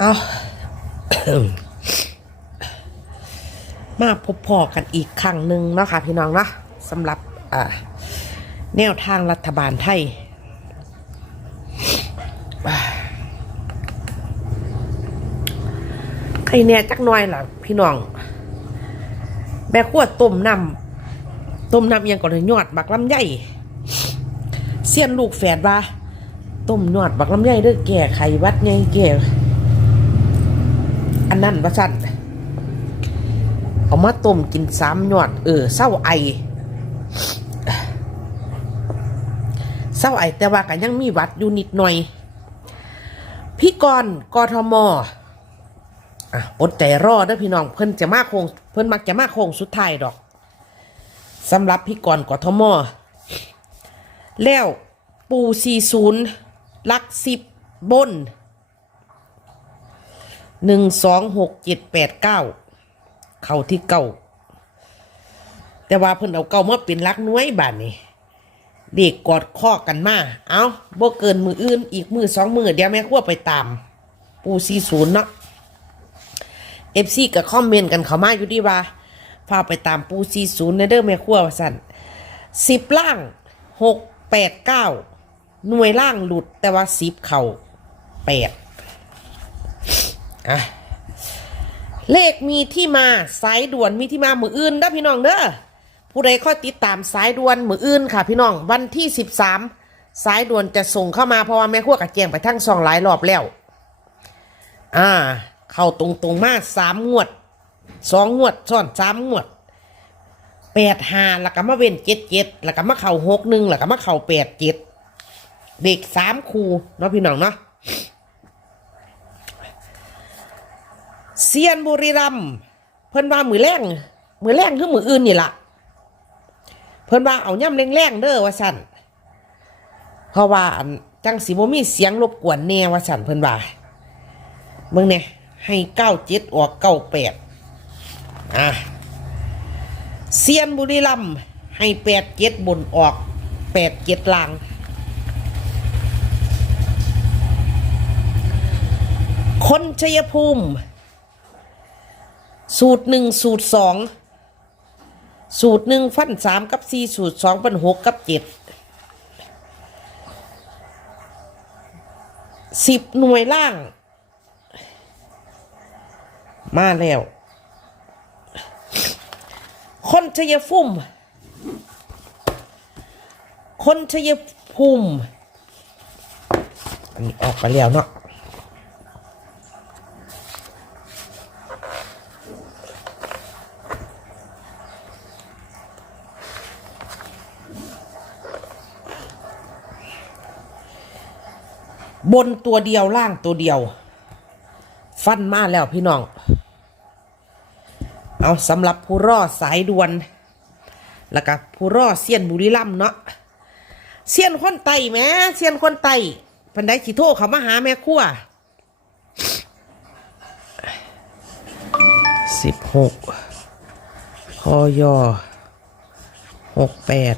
เอามาพบพอกันอีกครั้งหนึ่งเนาะค่ะพี่น้องเนาะสำหรับแนวทางรัฐบาลไทยใครเนี่ยจักหน่อยล่ะพี่น้องแม่ขวดต้มน้ำต้มน้ำยังก่อนเลยอดบักลำไยเสียนลูกแฝดว่าต้มยอดบักลำไยเด้อแก่ไขวัดไงแก่ นนั้นว่าสั่นเอามาต้มกินสามยอด เออเศร้าไอเศร้าไอแต่ว่ากันยังมีวัดอยู่นิดหน่อย พี่กรณ์กทมอะอดใจรอเด้อพี่น้องเพิ่นจะมาโคงเพิ่นมักจะมาโคงสุดท้ายดอกสำหรับพี่กรกทมแล้วปู40ลักสิบบน หนึ่งสองหกเจ็ดแปดเก้าเข้าที่เก้าแต่ว่าเพิ่นเอาเก้ามาเป็นลักน้วยบานนี้เด็กกอดข้อกันมา เอาบ่เกินมืออื่น อีกมือสองมือเดี๋ยวแม่ครัวไปตาม ปู40เนาะเอฟซีกับคอมเมนต์กันเขามาอยู่ดีว่าพาไปตามปูซีศูนย์ในเด้อแม่ครัวว่าสั่นสิบล่างหกแปดเก้าหน่วยล่างหลุดแต่ว่าสิบเข่าแปด อะเลขมีที่มาสายด่วนมีที่มามืออื่นเด้อพี่น้องเด้อผู้ใดค่อติดตามสายด่วนมืออื่นค่ะ พี่น้องวันที่สิบสามสายด่วนจะส่งเข้ามาเพราะว่าแม่ครัวกับแจงไปทั้งสองหลายรอบแล้ว อ่า เข้าตรงตรงๆมาสามงวดสองงวดซ้อนสามงวดแปดห้าแล้วก็มาเว้นเจ็ดเจ็ดแล้วก็มาเข่าหกหนึ่งแล้วก็มาเข่าแปดเจ็ดเด็กสามครูเนาะพี่น้องเนาะ เซียนบุรีรัมเพิ่นว่ามือแรงมือแรงคือมืออื่นนี่ละเพิ่นว่าเอาย่ำแรงๆเด้อว่าสั่นเพราะว่าจังสีบ่มีเสียงรบกวนแน่ว่าสั่นเพิ่นว่ามึงเนี่ยให้เก้าเจ็ดออกเก้าแปดอะเซียนบุรีรัมให้แปดเจ็ดบนออกแปดเจ็ดลางคนชัยภูมิ สูตรหนึ่งสูตรสองสูตรหนึ่งฟันสามกับสี่สูตรสองเป็นหกกับเจ็ดสิบหน่วยล่าง มาแล้วคนชัยภูมิคนชัยภูมิอันนี้ออกไปแล้วเนาะ บนตัวเดียวล่างตัวเดียว ฟันมาแล้วพี่น้อง เอาสำหรับผู้รอดสายด่วน แล้วก็ผู้รอดเซียนบุรีรัมเนาะเซียนคนไตแม่เซียนคนไตพันไดสิโทรเขามาหาแม่ครัวสิบหกพอยอหกแปด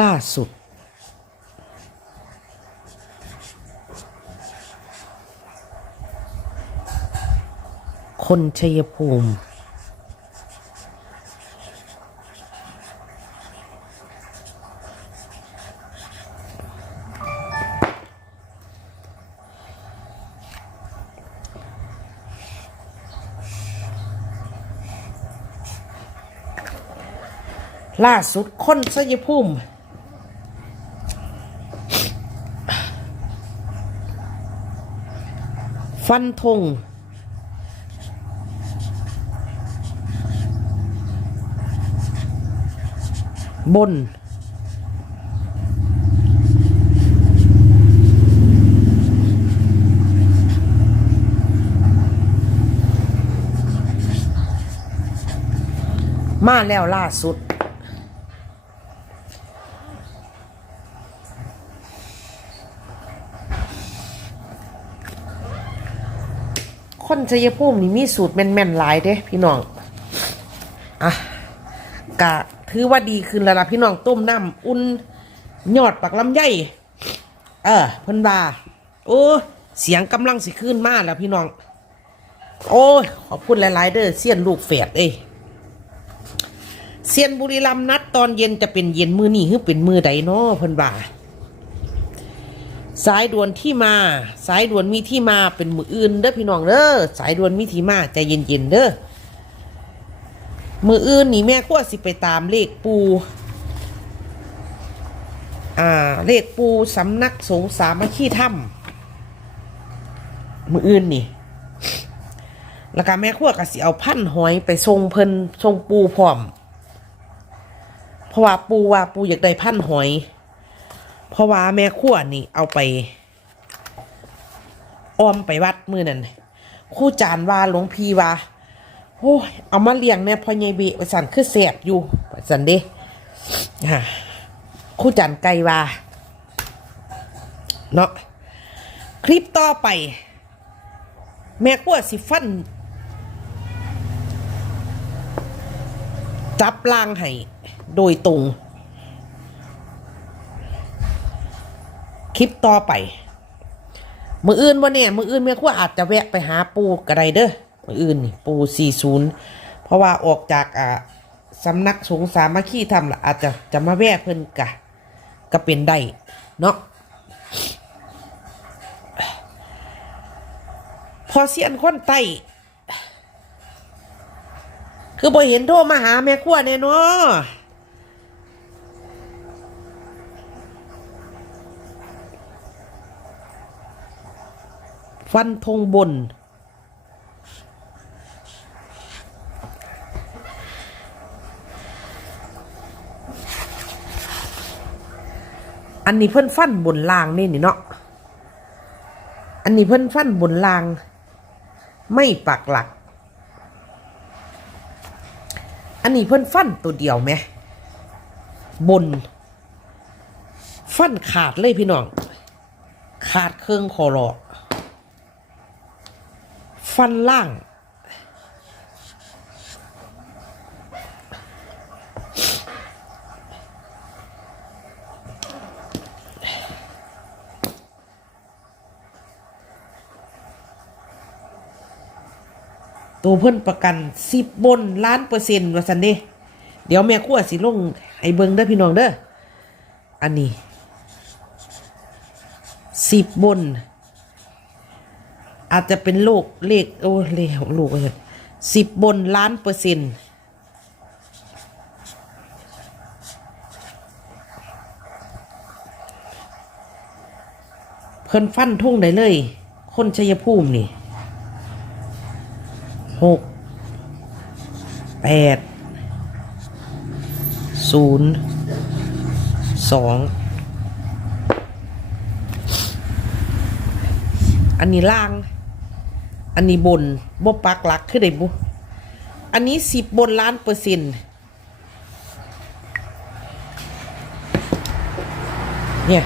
ล่าสุด คนชัยภูมิ ล่าสุดคนชัยภูมิ ฟันธงบน มาแล้วล่าสุด คนชัยภูมินี่มีสูตรแม่นๆหลายเด้พี่น้อง อะกะถือว่าดีขึ้นแล้วล่ะพี่น้องต้มน้ำอุ่นยอดปักลำไยเออเพิ่นว่าโอ้เสียงกำลังสิขึ้นมากแล้วพี่น้อง โอ้ยขอบคุณหลายๆเด้อเสียนลูกแฝดเอ้ยเสียนบุรีรัมนัดตอนเย็นจะเป็นเย็นมือนี่หรือเป็นมือใดเนาะเพิ่นว่า สายด่วนที่มา สายด่วนมีที่มาเป็นมืออื่นเด้อพี่น้องเด้อสายด่วนมีที่มาใจเย็นๆเด้อมืออื่นนี่แม่ขั้วสิไปตามเลขปู อ่าเลขปูสำนักสงสามัคคีถ้ำมืออื่นนี่แล้วก็แม่ขั้วก็สิเอาพันหอยไปทรงเพิ่นทรงปูพร้อม เพราะว่าปูว่าปูอยากได้พันหอย เพราะว่าแม่ขั้วนี่เอาไปออมไปวัดมือนั่นคู่จานว่าหลวงพี่ว่าโอ้ยเอามาเลี้ยงเนี่ยพอใหญ่เบะปสันคือแสบอยู่ปสันเด้ฮะคู่จานไกลว่าเนาะคลิปต่อไป แม่ขั้วสิฟัน จับล่างให้โดยตรง คลิปต่อไป มืออื่นวันเนี่ยมืออื่นแม่ครัวอาจจะแวะไปหาปูกระไดเด้อมืออื่นนี่ปูสี่ศูนย์เพราะว่าออกจากอ่าสำนักสงฆ์สามัคคีทำละอาจจะจะมาแวะเพิ่นกะก็เป็นได้เนาะพอเสียนคนไตคือบ่เห็นโทรมาหาแม่ครัวแน่เนาะ ฟันธงบน อันนี้เพิ่นฟันบนลางนี่นี่เนาะ อันนี้เพิ่นฟันบนลาง ไม่ปักหลัก อันนี้เพิ่นฟันตัวเดียวไหม บน ฟันขาดเลยพี่น้อง ขาดเครื่องคอรอ ฟันล่าง ตัวเพิ่นประกันสิบบนล้านเปอร์เซ็นต์ว่าสันเดเดี๋ยวแม่ขั้วสิลงไอ้เบิงเด้อพี่น้องเด้อ อันนี้สิบบน อาจจะเป็นโลกเลขโอ้เลขของลูกเลยสิบบนล้านเปอร์เซ็นต์เพิ่นฟันทุ่งได้เลย คนชัยภูมินี่หกแปดศูนย์สองอันนี้ล่าง อันนี้บนบ่ปักหลักคือได้บุอันนี้สิบบนล้านเปอร์เซ็นต์เนี่ย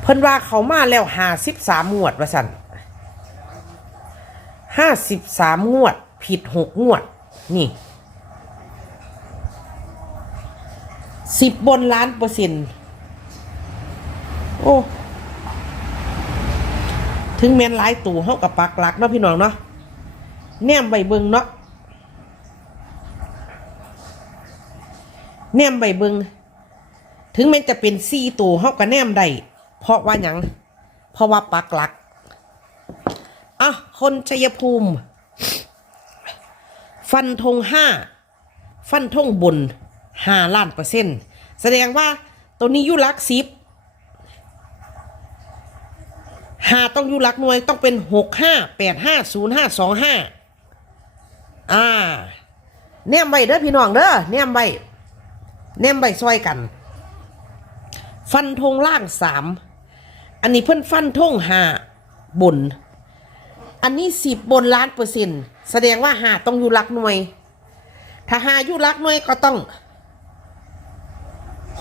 เพิ่นว่าเขามาแล้วห้าสิบสามงวดว่าสันห้าสิบสามงวด ผิดหกงวด นี่สิบบนล้านเปอร์เซ็นต์โอ้ ถึงแม้นหลายตู่เฮากับปักหลักเนาะพี่น้องเนาะแนมใบเบิงเนาะแนมใบเบิงถึงแม้จะเป็นสี่ตู่เฮากับแนมได้เพราะว่าหยังเพราะว่าปักหลักอะคนชัยภูมิ ฟันธงห้าฟันธงบนห้าล้านเปอร์เซ็นต์แสดงว่าตัวนี้ยุลักสิบ หาต้องอยู่หลักหน่วยต้องเป็นหกห้าแปดห้าศูนย์ห้าสองห้าอ่าแนมใบเด้อพี่น้องเด้อแนมใบแนมใบซอยกัน ฟันธงล่างสามอันนี้เพิ่นฟันธงหาบน อันนี้สิบบนล้านเปอร์เซ็นต์แสดงว่าหาต้องอยู่หลักหน่วย ถ้าหาอยู่หลักหน่วยก็ต้อง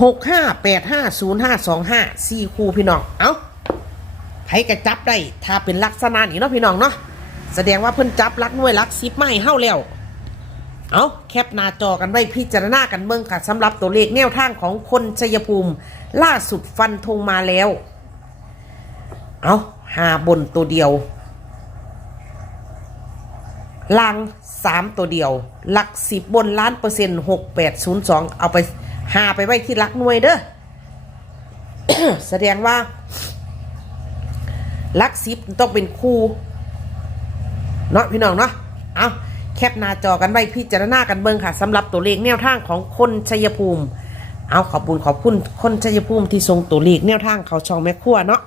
หกห้าแปดห้าศูนย์ห้าสองห้าสี่คู่พี่น้อง เอ้า ไผกระจับได้ ถ้าเป็นลักษณะนี้เนาะพี่น้องเนาะแสดงว่าเพิ่นจับลักหน่วยลักซิบไม่เฮาแล้วเอาแคปหน้าจอกันไว้พิจารณากันเบิ่งค่ะสำหรับตัวเลขแนวทางของคนชัยภูมิ ล่าสุดฟันธงมาแล้ว เอาหาบนตัวเดียวลางสามตัวเดียว หลักสิบบนล้านเปอร์เซ็นต์หกแปดศูนย์สองเอาไปหาไปไว้ที่หลักหน่วยเด้อแสดงว่า ลักสิบต้องเป็นคู่เนาะพี่น้องเนาะเอาแคปหน้าจอกันไว้พิจารณากันเบิ่งค่ะสำหรับตัวเลขแนวทางของคนชัยภูมิ เอาขอบคุณขอบคุณคนชัยภูมิที่ทรงตัวเลขแนวทางเขาช่องแม่ครัวเนาะ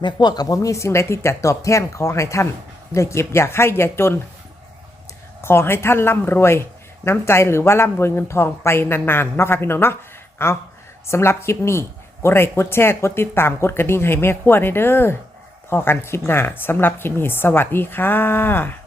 แม่ครัวกับผมมีสิ่งใดที่จะตอบแทนขอให้ท่านได้เก็บอย่าไข่อย่าจน ขอให้ท่านร่ำรวย น้ำใจหรือว่าร่ำรวยเงินทองไปนานๆเนาะค่ะพี่น้องเนาะเอาสำหรับคลิปนี้กดไลค์กดแชร์กดติดตามกดกระดิ่งให้แม่ครัวเด้อ พอกันคลิปหน้าสำหรับคลิปนี้สวัสดีค่ะ